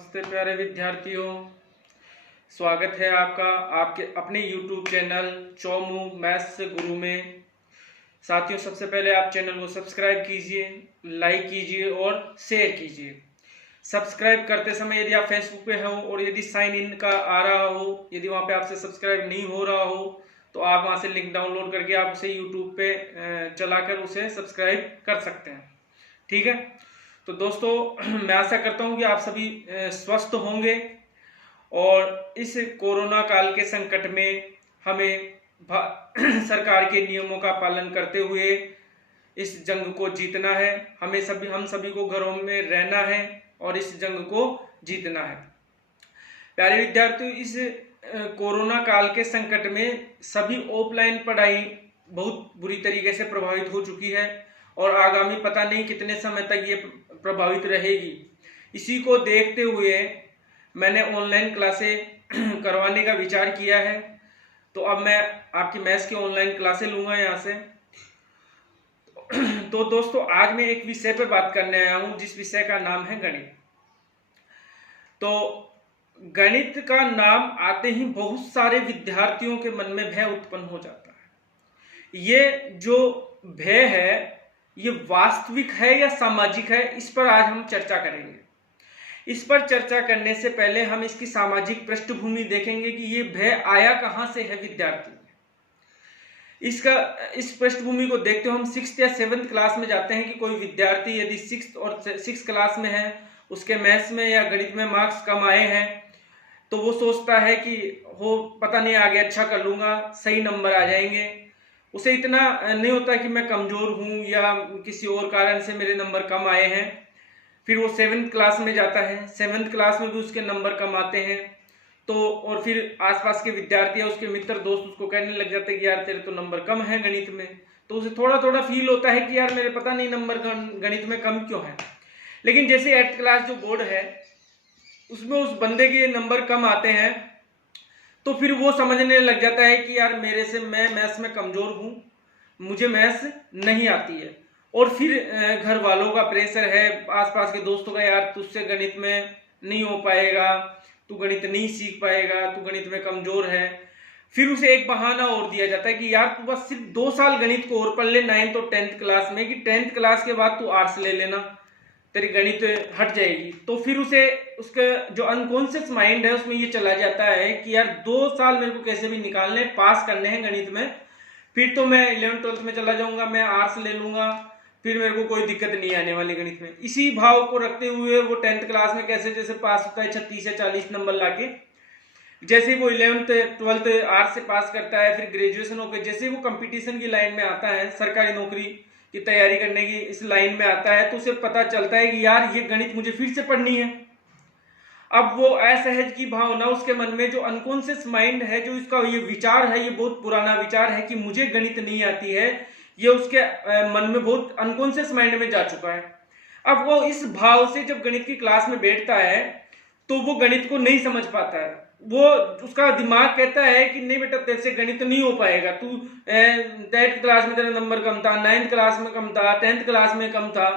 नमस्ते प्यारे विद्यार्थियों, स्वागत है आपका आपके अपने YouTube चैनल चौमू मैथ्स गुरु में। साथियों, सबसे पहले आप चैनल को सब्सक्राइब कीजिए, लाइक कीजिए और शेयर कीजिए। सब्सक्राइब करते समय यदि आप फेसबुक पे हो और यदि साइन इन का आ रहा हो, यदि वहाँ पे आपसे सब्सक्राइब नहीं हो रहा हो तो आप वहाँ से लिंक डाउनलोड करके आप उसे यूट्यूब पे चलाकर उसे सब्सक्राइब कर सकते हैं। ठीक है, तो दोस्तों मैं आशा करता हूँ कि आप सभी स्वस्थ होंगे और इस कोरोना काल के संकट में हमें सरकार के नियमों का पालन करते हुए इस जंग को जीतना है। हम सभी को घरों में रहना है और इस जंग को जीतना है। प्यारे विद्यार्थियों, इस कोरोना काल के संकट में सभी ऑफलाइन पढ़ाई बहुत बुरी तरीके से प्रभावित हो चुकी है और आगामी पता नहीं कितने समय तक ये प्रभावित रहेगी। इसी को देखते हुए मैंने ऑनलाइन क्लासें करवाने का विचार किया है। तो अब मैं आपकी मैथ्स की ऑनलाइन क्लासें लूंगा यहाँ से। तो दोस्तों, आज मैं एक विषय पर बात करने आया हूँ जिस विषय का नाम है गणित। तो गणित का नाम आते ही बहुत सारे विद्यार्थियों के मन में भय उत्पन्न हो जाता है। ये जो भय है ये वास्तविक है या सामाजिक है, इस पर आज हम चर्चा करेंगे। इस पर चर्चा करने से पहले हम इसकी सामाजिक पृष्ठभूमि देखेंगे कि ये भय आया कहां से है विद्यार्थी में। इस पृष्ठभूमि को देखते हुए हम 6th या 7th क्लास में जाते हैं कि कोई विद्यार्थी यदि 6th क्लास में है, उसके मैथ्स में या गणित में मार्क्स कम आए हैं तो वो सोचता है कि हो पता नहीं आगे अच्छा कर लूंगा, सही नंबर आ जाएंगे। उसे इतना नहीं होता कि मैं कमजोर हूं या किसी और कारण से मेरे नंबर कम आए हैं। फिर वो 7th क्लास में जाता है, 7th क्लास में भी उसके नंबर कम आते हैं। तो और फिर आसपास के विद्यार्थी या उसके मित्र दोस्त उसको कहने लग जाते हैं कि यार तेरे तो नंबर कम है गणित में। तो उसे थोड़ा थोड़ा फील होता है कि यार मेरे पता नहीं नंबर गणित में कम क्यों है। लेकिन जैसे 8th क्लास जो बोर्ड है उसमें उस बंदे के नंबर कम आते हैं तो फिर वो समझने लग जाता है कि यार मैं मैथ्स में कमजोर हूँ, मुझे मैथ्स नहीं आती है। और फिर घर वालों का प्रेशर है, आसपास के दोस्तों का, यार तुझसे गणित में नहीं हो पाएगा, तू गणित नहीं सीख पाएगा, तू गणित में कमजोर है। फिर उसे एक बहाना और दिया जाता है कि यार तू बस सिर्फ 2 साल गणित को और पढ़ ले 9th और 10th क्लास में, कि 10th क्लास के बाद तू आर्ट्स ले लेना, तेरी गणित हट जाएगी। तो फिर उसे उसका जो अनकॉन्शियस माइंड है उसमें ये चला जाता है कि यार 2 साल मेरे को कैसे भी निकालने, पास करने हैं गणित में, फिर तो मैं 11th 12th में चला जाऊंगा, मैं आर्ट्स ले लूंगा, फिर मेरे को कोई दिक्कत नहीं आने वाली गणित में। इसी भाव को रखते हुए वो 10th क्लास में कैसे जैसे पास होता है 36 या 40 नंबर लाके, जैसे वो 11th 12th आर्ट्स से पास करता है, फिर ग्रेजुएशन होकर जैसे वो कंपटीशन की लाइन में आता है, सरकारी नौकरी की तैयारी करने की इस लाइन में आता है, तो उसे पता चलता है कि यार ये गणित मुझे फिर से पढ़नी है। अब वो असहज की भावना उसके मन में, जो अनकॉन्शियस माइंड है, जो इसका ये विचार है, ये बहुत पुराना विचार है कि मुझे गणित नहीं आती है, ये उसके मन में बहुत अनकॉन्शियस माइंड में जा चुका है। अब वो इस भाव से जब गणित की क्लास में बैठता है तो वो गणित को नहीं समझ पाता है। वो उसका दिमाग कहता है कि नहीं बेटा तेरे से गणित नहीं हो पाएगा, तू 8th क्लास में तेरा नंबर कम था, 9th क्लास में कम था, 10th क्लास में कम था।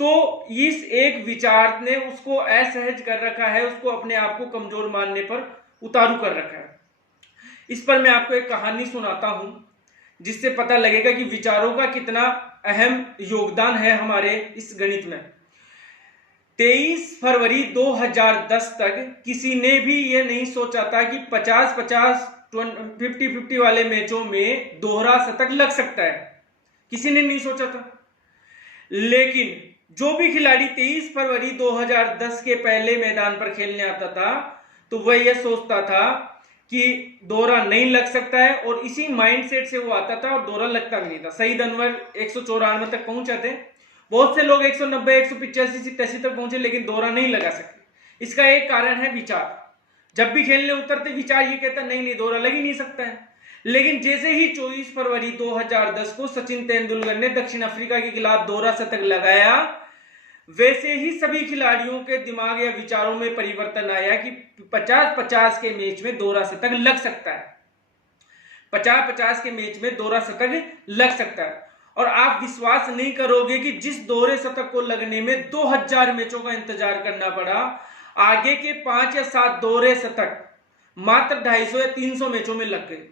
तो इस एक विचार ने उसको असहज कर रखा है, उसको अपने आप को कमजोर मानने पर उतारू कर रखा है। इस पर मैं आपको एक कहानी सुनाता हूं जिससे पता लगेगा कि विचारों का कितना अहम योगदान है हमारे इस गणित में। 23 फरवरी 2010 तक किसी ने भी ये नहीं सोचा था कि 50-50 50-50 वाले मैचों में दोहरा शतक लग सकता है, किसी ने नहीं सोचा था। लेकिन जो भी खिलाड़ी 23 फरवरी 2010 के पहले मैदान पर खेलने आता था तो वह यह सोचता था कि दोहरा नहीं लग सकता है, और इसी माइंडसेट से वो आता था और दोहरा लगता भी नहीं था। शहीद अनवर 194 तक पहुंचे थे, बहुत से लोग 190 185 87 तक पहुंचे, लेकिन दोहरा नहीं लगा सके। इसका एक कारण है विचार। जब भी खेलने उतरते विचार ये कहता नहीं दोहरा लग ही नहीं सकता है। लेकिन जैसे ही 24 फरवरी 2010 को सचिन तेंदुलकर ने दक्षिण अफ्रीका के खिलाफ दोहरा शतक लगाया, वैसे ही सभी खिलाड़ियों के दिमाग या विचारों में परिवर्तन आया कि 50-50 के मैच में दोहरा शतक लग सकता है, 50-50 के मैच में दोहरा शतक लग सकता है। और आप विश्वास नहीं करोगे कि जिस दोहरे शतक को लगने में 2000 मैचों का इंतजार करना पड़ा, आगे के 5 या 7 दोहरे शतक मात्र 250 या 300 मैचों में लग गए।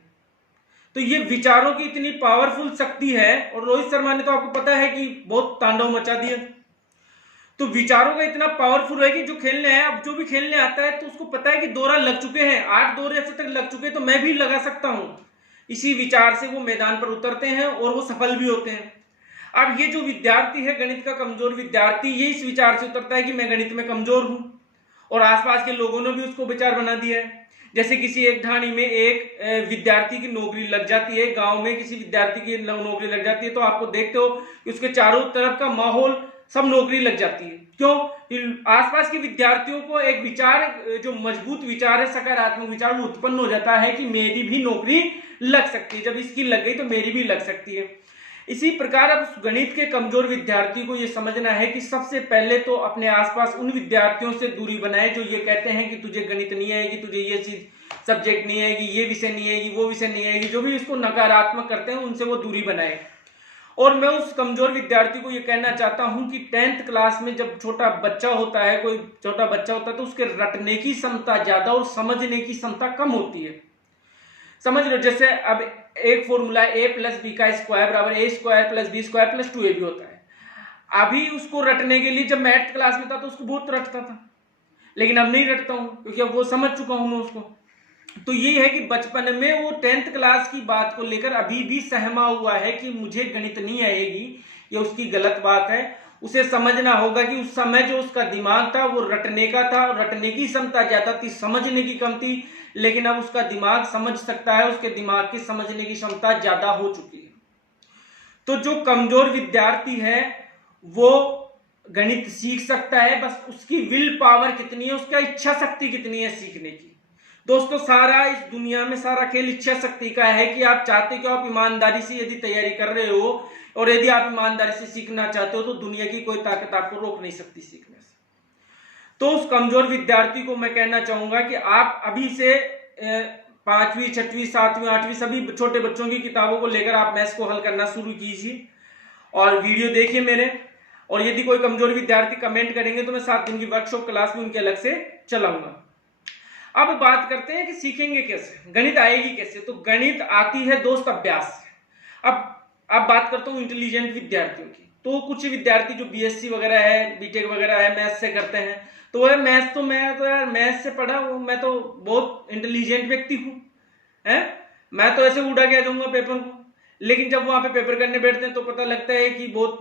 तो ये विचारों की इतनी पावरफुल शक्ति है, और रोहित शर्मा ने तो आपको पता है कि बहुत तांडव मचा दिया। तो विचारों का इतना पावरफुल है कि जो खेलने आया, अब जो भी खेलने आता है तो उसको पता है कि दोहरा लग चुके हैं, 8 दोहरे शतक लग चुके हैं, तो मैं भी लगा सकता हूं। इसी विचार से वो मैदान पर उतरते हैं और वो सफल भी होते हैं। अब ये जो विद्यार्थी है, गणित का कमजोर विद्यार्थी, ये इस विचार से उतरता है कि मैं गणित में कमजोर हूं, और आसपास के लोगों ने भी उसको विचार बना दिया है। जैसे किसी एक ढाणी में एक विद्यार्थी की नौकरी लग जाती है, गांव में किसी विद्यार्थी की नौकरी लग जाती है, तो आपको देखते हो कि उसके चारों तरफ का माहौल, सब नौकरी लग जाती है। क्यों? आसपास के विद्यार्थियों को एक विचार, जो मजबूत विचार है, सकारात्मक विचार, वो उत्पन्न हो जाता है कि मेरी भी नौकरी लग सकती है, जब इसकी लग गई तो मेरी भी लग सकती है। इसी प्रकार अब उस गणित के कमजोर विद्यार्थी को यह समझना है कि सबसे पहले तो अपने आसपास उन विद्यार्थियों से दूरी बनाए जो ये कहते हैं कि तुझे गणित नहीं आएगी, तुझे ये सब्जेक्ट नहीं आएगी, ये विषय नहीं आएगी, वो विषय नहीं आएगी, जो भी इसको नकारात्मक करते हैं उनसे वो दूरी बनाए। और मैं उस कमजोर विद्यार्थी को ये कहना चाहता हूं कि 10th क्लास में जब छोटा बच्चा होता है, कोई छोटा बच्चा होता है, तो उसके रटने की क्षमता ज्यादा और समझने की क्षमता कम होती है। समझ लो, जैसे अब एक फॉर्मूला a प्लस बी का स्क्वायर बराबर a square plus B square plus 2ab होता है। अभी उसको रटने के लिए, जब मैं 8th क्लास में था तो उसको बहुत रटता था, लेकिन अब नहीं रटता हूं क्योंकि अब वो समझ चुका हूं मैं उसको। तो ये है कि बचपन में वो 10th क्लास की बात को लेकर अभी भी सहमा हुआ है कि मुझे गणित नहीं आएगी, ये उसकी गलत बात है। उसे समझना होगा कि उस समय जो उसका दिमाग था वो रटने का था, और रटने की क्षमता ज्यादा थी, समझने की कम थी। लेकिन अब उसका दिमाग समझ सकता है, उसके दिमाग की समझने की क्षमता ज्यादा हो चुकी है। तो जो कमजोर विद्यार्थी है वो गणित सीख सकता है, बस उसकी विल पावर कितनी है, उसका इच्छा शक्ति कितनी है सीखने की। दोस्तों, सारा इस दुनिया में सारा खेल इच्छा शक्ति का है कि आप चाहते कि आप ईमानदारी से यदि तैयारी कर रहे हो, और यदि आप ईमानदारी से सीखना चाहते हो, तो दुनिया की कोई ताकत आपको रोक नहीं सकती सीखने से। तो उस कमजोर विद्यार्थी को मैं कहना चाहूंगा कि आप अभी से 5वीं 6वीं 7वीं 8वीं सभी छोटे बच्चों की किताबों को लेकर आप मैथ्स को हल करना शुरू कीजिए, और वीडियो देखिए मेरे। और यदि कोई कमजोर विद्यार्थी कमेंट करेंगे तो मैं 7 दिन की वर्कशॉप क्लास में उनके अलग से चलाऊंगा। अब बात करते हैं कि सीखेंगे कैसे, गणित आएगी कैसे। तो गणित आती है दोस्त अभ्यास से। अब बात करता हूं इंटेलिजेंट विद्यार्थियों की। तो कुछ विद्यार्थी जो बीएससी वगैरह है, बीटेक वगैरह है, मैथ्स से करते हैं, तो वह मैथ्स तो मैं तो यार मैथ्स से पढ़ा हूं, मैं तो बहुत इंटेलिजेंट व्यक्ति हूं, है, मैं तो ऐसे उड़ा के आ जाऊंगा पेपर को। लेकिन जब वहां पे पेपर करने बैठते हैं तो पता लगता है कि बहुत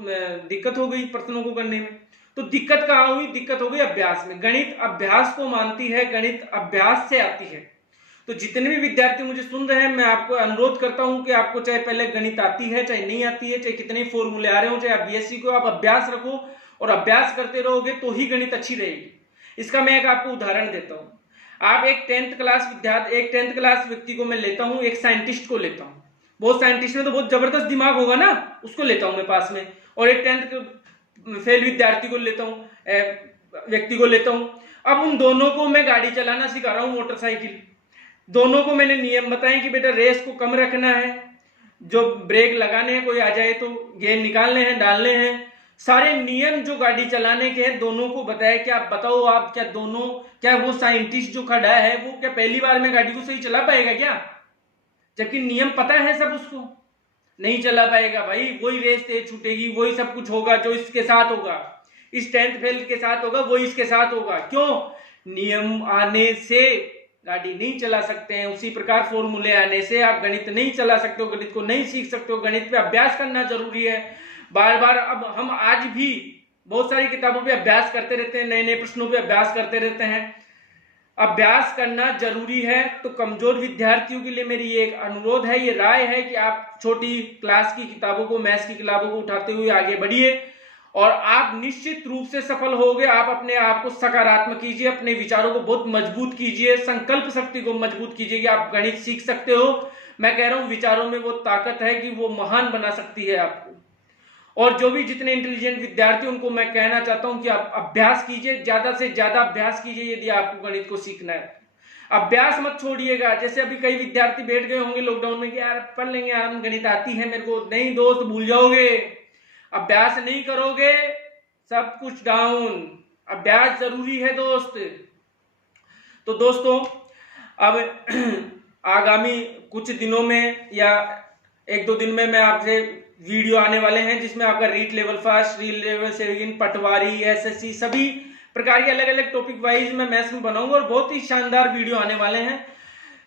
दिक्कत हो गई प्रश्नों को करने में। तो दिक्कत कहाँ हुई? दिक्कत हो गई अभ्यास में। गणित अभ्यास को मानती है, गणित अभ्यास से आती है। तो जितने भी विद्यार्थी मुझे सुन रहे हैं, मैं आपको अनुरोध करता हूं कि आपको चाहे पहले गणित आती है, चाहे नहीं आती है, चाहे कितने फॉर्मूले आ रहे हो, चाहे आप बीएससी को, आप अभ्यास रखो, और अभ्यास करते रहोगे तो ही गणित अच्छी रहेगी। इसका मैं एक आपको उदाहरण देता हूं। आप एक 10th क्लास विद्यार्थी, एक 10th क्लास व्यक्ति को मैं लेता हूं, एक साइंटिस्ट को लेता हूं। बहुत साइंटिस्ट में तो बहुत जबरदस्त दिमाग होगा ना, उसको लेता हूं मैं पास में। और एक 10th फेल विद्यार्थी को लेता हूं, व्यक्ति को लेता हूं। अब उन दोनों को मैं गाड़ी चलाना सिखा रहा हूं, मोटरसाइकिल। दोनों को मैंने नियम बताए कि बेटा रेस को कम रखना है, जो ब्रेक लगाने हैं, कोई आ जाए तो गेयर निकालने हैं, डालने हैं, सारे नियम जो गाड़ी चलाने के हैं दोनों को बताया। कि आप बताओ, आप क्या दोनों, क्या वो साइंटिस्ट जो खड़ा है वो क्या पहली बार में गाड़ी को सही चला पाएगा क्या? जबकि नियम पता है सब उसको, नहीं चला पाएगा भाई। वही रेस तेज छूटेगी, वही सब कुछ होगा जो इसके साथ होगा, इस 10th फेल के साथ होगा, वही इसके साथ होगा। क्यों? नियम आने से गाड़ी नहीं चला सकते हैं, उसी प्रकार फॉर्मूले आने से आप गणित नहीं चला सकते हो, गणित को नहीं सीख सकते हो। गणित पे अभ्यास करना जरूरी है बार बार। अब हम आज भी बहुत सारी किताबों पे अभ्यास करते रहते हैं, नए नए प्रश्नों पे अभ्यास करते रहते हैं। अभ्यास करना जरूरी है। तो कमजोर विद्यार्थियों के लिए मेरी ये एक अनुरोध है, ये राय है कि आप छोटी क्लास की किताबों को, मैथ्स की किताबों को उठाते हुए आगे बढ़िए, और आप निश्चित रूप से सफल होगे। आप अपने आप को सकारात्मक कीजिए, अपने विचारों को बहुत मजबूत कीजिए, संकल्प शक्ति को मजबूत कीजिए कि आप गणित सीख सकते हो। मैं कह रहा हूं विचारों में वो ताकत है कि वो महान बना सकती है आपको। और जो भी जितने इंटेलिजेंट विद्यार्थी, उनको मैं कहना चाहता हूं कि आप अभ्यास कीजिए, ज्यादा से ज्यादा अभ्यास कीजिए यदि आपको गणित को सीखना है। अभ्यास मत छोड़िएगा। जैसे अभी कई विद्यार्थी बैठ गए होंगे लॉकडाउन में कि यार पढ़ लेंगे यार, गणित आती है मेरे को। नहीं दोस्त, भूल जाओगे। अभ्यास नहीं करोगे सब कुछ डाउन। अभ्यास जरूरी है दोस्त। तो दोस्तों अब आगामी कुछ दिनों में या 1-2 दिन में मैं आपसे वीडियो आने वाले हैं जिसमें आपका REET level first, REET level second, Patwari, SSC सभी प्रकार के अलग अलग टॉपिक वाइज मैं मैथ्स में बनाऊंगा और बहुत ही शानदार वीडियो आने वाले हैं।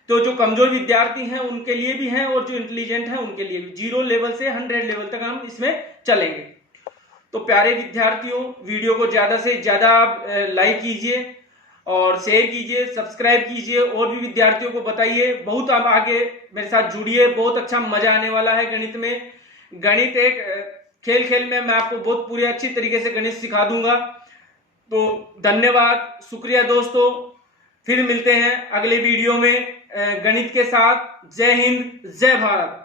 तो जो कमजोर विद्यार्थी हैं उनके लिए भी हैं और जो इंटेलिजेंट हैं उनके लिए भी, 0 लेवल से 100 लेवल तक हम इसमें चलेंगे। तो प्यारे विद्यार्थियों, वीडियो को ज्यादा से ज्यादा आप लाइक कीजिए और शेयर कीजिए, सब्सक्राइब कीजिए और भी विद्यार्थियों को बताइए। बहुत आप आगे मेरे साथ जुड़िए, बहुत अच्छा मजा आने वाला है गणित में। गणित एक खेल खेल में मैं आपको बहुत पूरे अच्छी तरीके से गणित सिखा दूंगा। तो धन्यवाद, शुक्रिया दोस्तों, फिर मिलते हैं अगले वीडियो में गणित के साथ। जय हिंद, जय भारत।